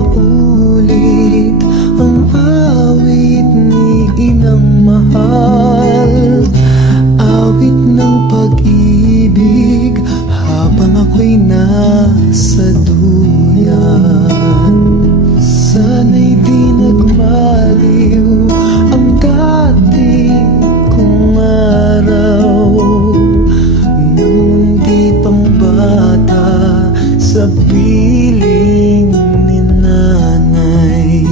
maulit ang awit ni Inang Mahal, awit ng pag-ibig habang ako'y nasa duyan. Sana'y di nagmaliw ang dati kong araw, nang mundi pang bata sa piling ni nanay.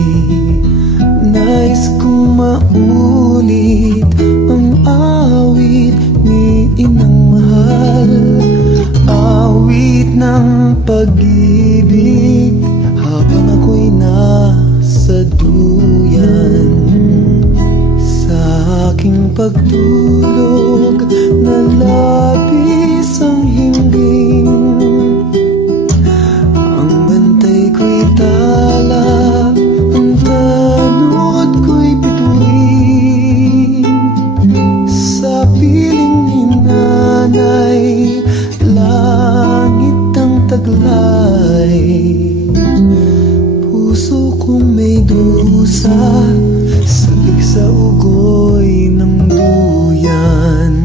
Nais kong maulit ang awit ni Inang Mahal, awit ng pag-ibig habang ako'y nasa duyan. Sa aking pagtulog na labis ang himbing, ang bantay ko'y tala, ang tanod ko'y bituin. Sa piling ni nanay, langit ang taglay. Puso kong may dusa, sabik sa ugoy ng duyan.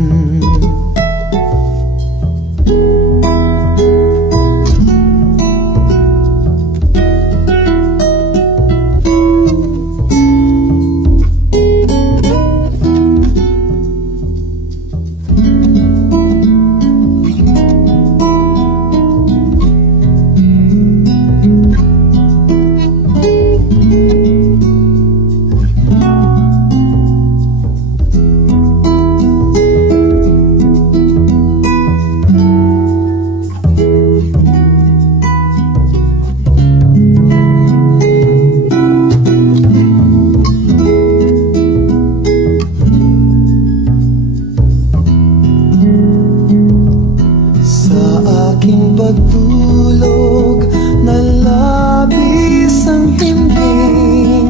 Pagtulog na labis ang himbing,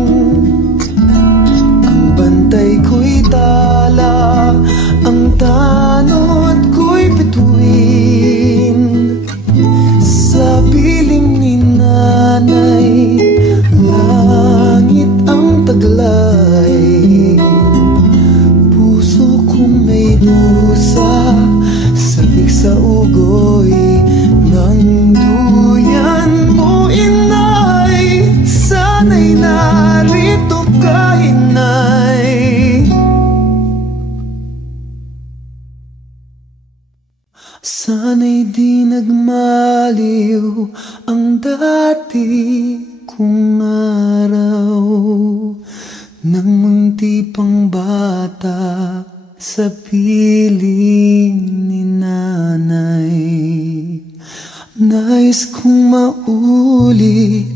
ang bantay ko'y tala, ang tanod ko'y bituin. Sa piling ni nanay, langit ang taglay. Puso kong may dusa, sabik sa ugoy ng duyan mo, inay. Sana'y narito ka, inay. Sana'y di nagmaliw ang dati kong araw, nang munti pang bata sa piling ni nanay. Nais kong maulit